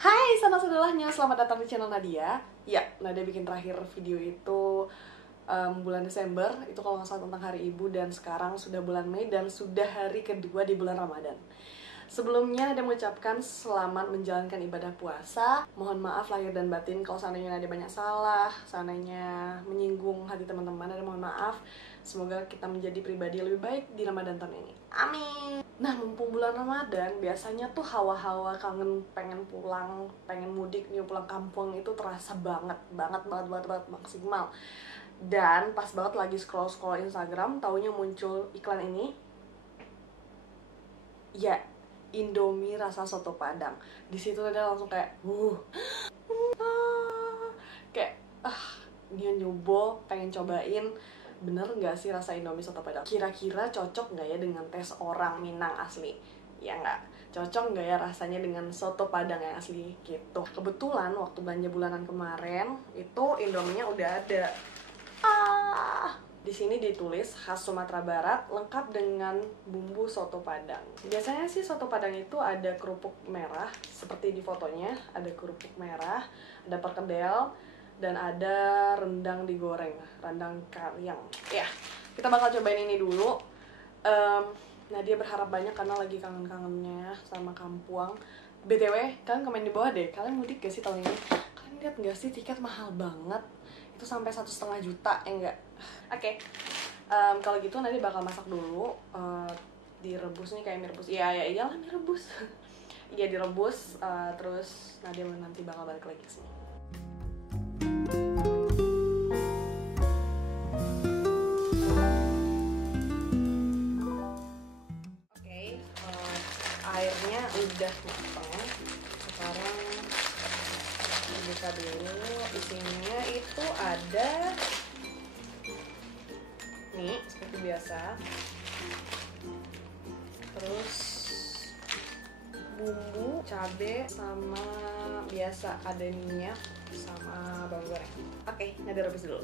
Hai sama saudaranya, selamat datang di channel Nadia. Ya, Nadia bikin terakhir video itu bulan Desember. Itu kalau nggak salah tentang Hari Ibu. Dan sekarang sudah bulan Mei dan sudah hari kedua di bulan Ramadan. Sebelumnya Nadia mengucapkan selamat menjalankan ibadah puasa. Mohon maaf lahir dan batin kalau seandainya Nadia banyak salah, seandainya menyinggung hati teman-teman. Nadia mohon maaf. Semoga kita menjadi pribadi yang lebih baik di Ramadan tahun ini. Amin. Nah, mumpung bulan Ramadan, biasanya tuh hawa-hawa kangen, pengen pulang, pengen mudik nih, pulang kampung itu terasa banget maksimal. Dan pas banget lagi scroll Instagram, taunya muncul iklan ini. Ya, Indomie rasa soto Padang. Di situ ada langsung kayak, kayak dia nyoba, pengen cobain. Bener nggak sih rasa Indomie soto Padang? Kira-kira cocok nggak ya dengan tes orang Minang asli? Ya nggak? Cocok nggak ya rasanya dengan soto Padang yang asli gitu? Kebetulan waktu belanja bulanan kemarin itu Indominya udah ada. Di sini ditulis khas Sumatera Barat, lengkap dengan bumbu soto Padang. Biasanya sih soto Padang itu ada kerupuk merah, seperti di fotonya, ada kerupuk merah, ada perkedel, dan ada rendang digoreng, rendang kariang. Ya, kita bakal cobain ini dulu. Nadia berharap banyak karena lagi kangen-kangennya sama Kampuang. BTW, kalian komen di bawah deh, kalian mudik gak sih tahun ini? Kalian lihat gak sih tiket mahal banget? Itu sampai 1,5 juta, ya enggak? Oke. Kalau gitu Nadia bakal masak dulu. Direbus nih kayak mie rebus. Iyalah mie rebus. Iya direbus, terus Nadia nanti bakal balik lagi ke sini. Airnya udah matang. Sekarang buka dulu. Isinya itu ada nih seperti biasa. Terus bumbu, cabai, sama biasa ada minyak sama bawang goreng. Oke, Nadia rebus dulu.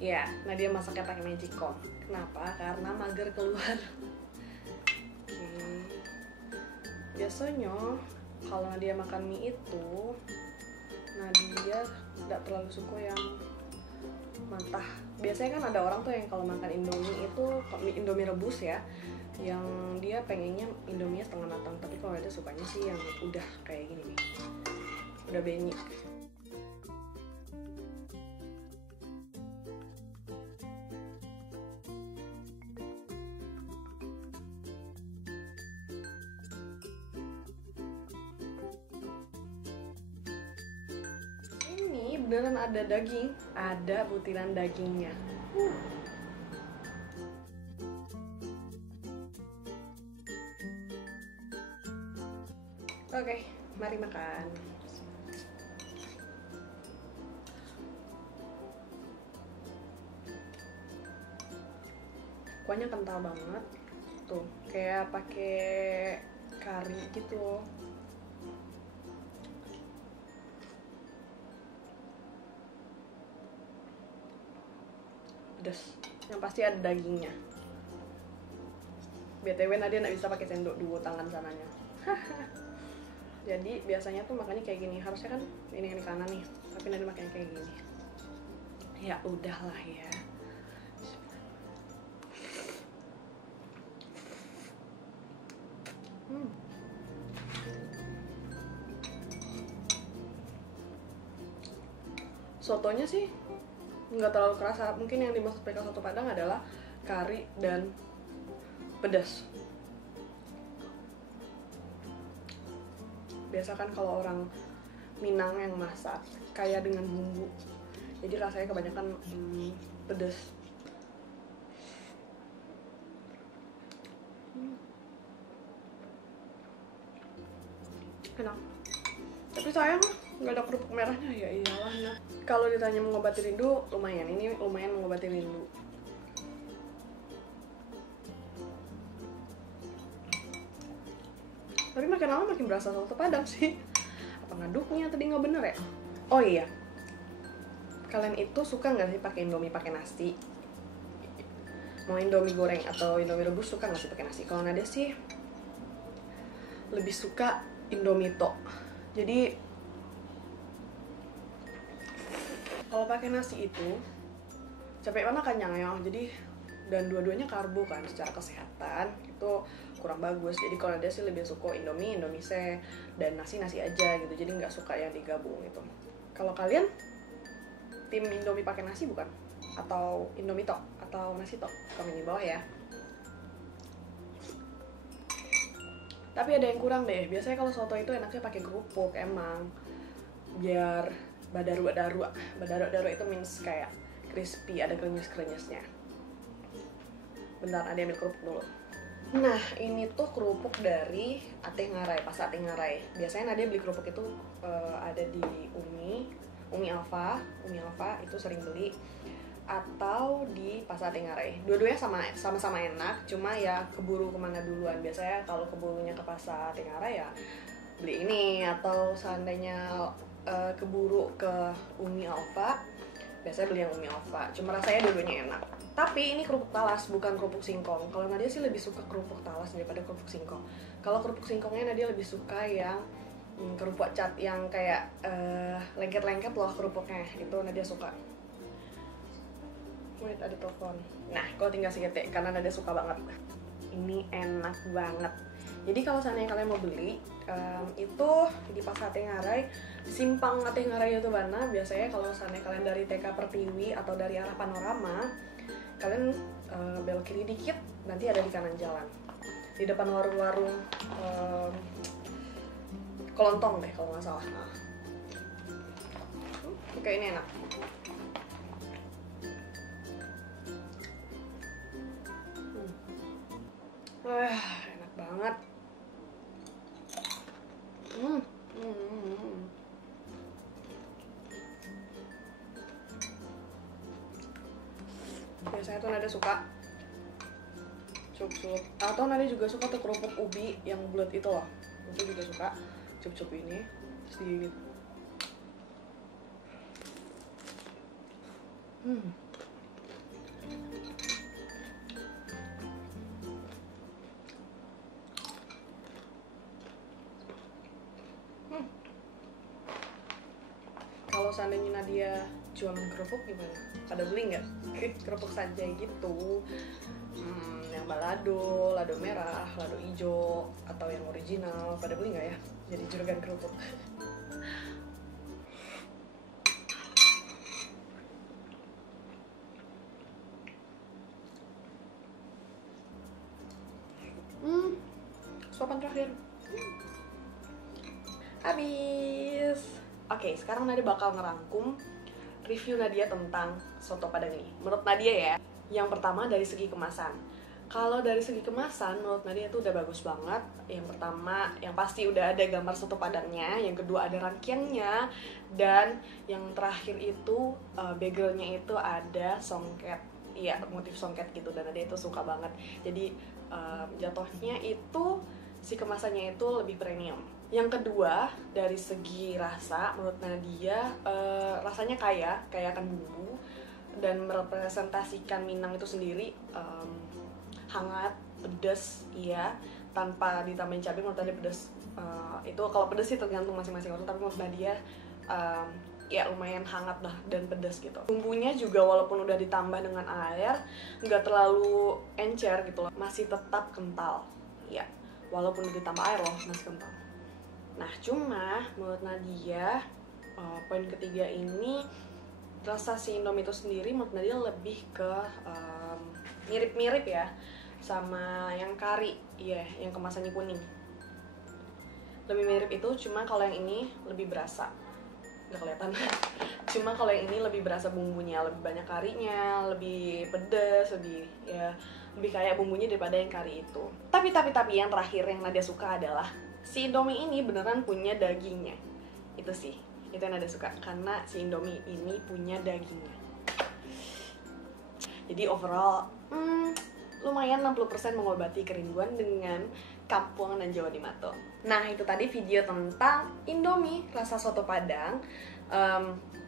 Ya, Nadia masaknya pakai magicom. Kenapa? Karena mager keluar. Biasanya kalau Nadia makan mie itu Nadia nggak terlalu suka yang mentah. Biasanya kan ada orang tuh yang kalau makan Indomie itu Indomie rebus ya, yang dia pengennya Indomie setengah matang. Tapi kalau Nadia sukanya sih yang udah kayak gini nih, udah benyek. Beneran ada daging, ada butiran dagingnya. Oke, mari makan. Kuahnya kental banget, tuh kayak pakai kari gitu. Pedas, yang pasti ada dagingnya. BTW Nadia nggak bisa pakai sendok dua tangan sananya. Jadi biasanya tuh makannya kayak gini, harusnya kan ini yang di kanan nih, tapi Nadia makannya kayak gini. Ya udahlah ya. Sotonya sih nggak terlalu kerasa. Mungkin yang dimaksud pakai soto Padang adalah kari dan pedas. Biasa kan kalau orang Minang yang masak kaya dengan bumbu, jadi rasanya kebanyakan pedas. Enak. Tapi sayang nggak ada kerupuk merahnya. Ya iyalah. Nah, kalau ditanya mengobati rindu, lumayan. Ini lumayan mengobati rindu. Tapi makin lama makin berasa soto Padang sih. Apa ngaduknya tadi nggak bener ya? Oh iya, kalian itu suka nggak sih pakai Indomie pakai nasi? Mau Indomie goreng atau Indomie rebus, suka nggak sih pakai nasi? Kalau Nadia sih lebih suka Indomie to. Jadi kalau pakai nasi itu capek mana kenyang ya. Jadi dan dua-duanya karbo kan, secara kesehatan itu kurang bagus. Jadi kalau dia sih lebih suka Indomie se dan nasi aja gitu. Jadi nggak suka yang digabung gitu. Kalau kalian tim Indomie pakai nasi bukan? Atau Indomie tok? Atau nasi tok? Komen di bawah ya. Tapi ada yang kurang deh. Biasanya kalau soto itu enaknya pakai kerupuk emang. Biar badaru itu means kayak crispy, ada krenyes-krenyesnya. Bentar, ada ambil kerupuk dulu. Nah, ini tuh kerupuk dari Ate Ngarai, pas Ate Ngarai. Biasanya Nadia beli kerupuk itu ada di Umi Alfa itu sering beli, atau di pas Ate Ngarai. Dua-duanya sama-sama enak, cuma ya keburu kemana duluan. Biasanya kalau keburunya ke pas Ate Ngarai ya beli ini, atau seandainya keburu ke Umi Alfa, biasanya beli yang Umi Alfa. Cuma rasanya dua-duanya enak. Tapi ini kerupuk talas, bukan kerupuk singkong. Kalau Nadia sih lebih suka kerupuk talas daripada kerupuk singkong. Kalau kerupuk singkongnya Nadia lebih suka yang kerupuk cat yang kayak lengket-lengket loh kerupuknya. Itu Nadia suka. Wait, ada telepon. Nah, kalau tinggal segetek karena Nadia suka banget. Ini enak banget. Jadi kalau seandainya kalian mau beli itu di Pasar Ate Ngarai, simpang Ate Ngarai itu mana? Biasanya kalau seandainya kalian dari TK Pertiwi atau dari arah Panorama, kalian belok kiri dikit, nanti ada di kanan jalan. Di depan warung-warung Kelontong deh kalau nggak salah. Nah. Oke, ini enak. Enak banget. Biasanya tuh Nada suka cup-cup, atau Nada juga suka tuh kerupuk ubi yang bulat itu loh. Itu juga suka cup-cup ini sedikit. Kalau seandainya Nadia jualan kerupuk gimana? Pada beli nggak? Kerupuk saja gitu. Yang balado, lado merah, lado hijau, atau yang original, pada beli nggak ya? Jadi juragan kerupuk. Suapan terakhir. Habis. Oke, sekarang Nadia bakal ngerangkum review Nadia tentang soto Padang ini. Menurut Nadia ya, yang pertama dari segi kemasan. Kalau dari segi kemasan, menurut Nadia itu udah bagus banget. Yang pertama, yang pasti udah ada gambar soto Padangnya. Yang kedua ada rangkaiannya. Dan yang terakhir itu, backgroundnya itu ada songket. Iya, motif songket gitu. Dan Nadia itu suka banget. Jadi, jatuhnya itu, si kemasannya itu lebih premium. Yang kedua, dari segi rasa, menurut Nadia, rasanya kaya akan bumbu. Dan merepresentasikan Minang itu sendiri, hangat, pedas, iya, tanpa ditambahin cabai. Menurut Nadia pedas, itu kalau pedas sih tergantung masing-masing orang, tapi menurut Nadia ya lumayan hangat lah dan pedas gitu. Bumbunya juga walaupun udah ditambah dengan air, nggak terlalu encer gitu loh, masih tetap kental. Ya, walaupun udah ditambah air loh, masih kental. Nah, cuma menurut Nadia, poin ketiga ini, rasa si Indomie itu sendiri menurut Nadia lebih ke mirip-mirip ya sama yang kari, iya, yang kemasannya kuning. Lebih mirip itu, cuma kalau yang ini lebih berasa. Nggak kelihatan. Cuma kalau yang ini lebih berasa bumbunya, lebih banyak karinya, lebih pedas, lebih kayak bumbunya daripada yang kari itu. Tapi yang terakhir yang Nadia suka adalah si Indomie ini beneran punya dagingnya. Itu sih, itu yang Nadia suka, karena si Indomie ini punya dagingnya. Jadi overall, lumayan 60% mengobati kerinduan dengan Kampungan dan Jawa di Mato. Nah, itu tadi video tentang Indomie rasa soto Padang.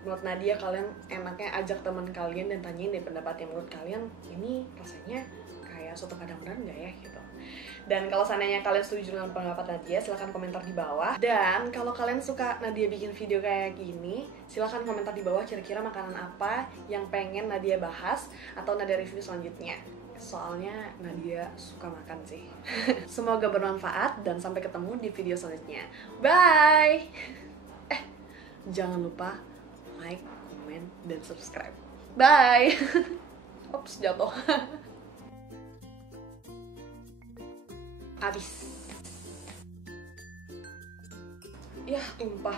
Menurut Nadia, kalian enaknya ajak teman kalian dan tanyain deh pendapatnya, menurut kalian ini rasanya kayak soto Padang beneran nggak ya gitu. Dan kalau seandainya kalian setuju dengan pendapat Nadia, silahkan komentar di bawah. Dan kalau kalian suka Nadia bikin video kayak gini, silahkan komentar di bawah kira-kira makanan apa yang pengen Nadia bahas atau Nadia review selanjutnya. Soalnya Nadia suka makan sih. Semoga bermanfaat dan sampai ketemu di video selanjutnya. Bye! Jangan lupa like, comment, dan subscribe. Bye! Ops, jatuh. Habis. Ya, tumpah.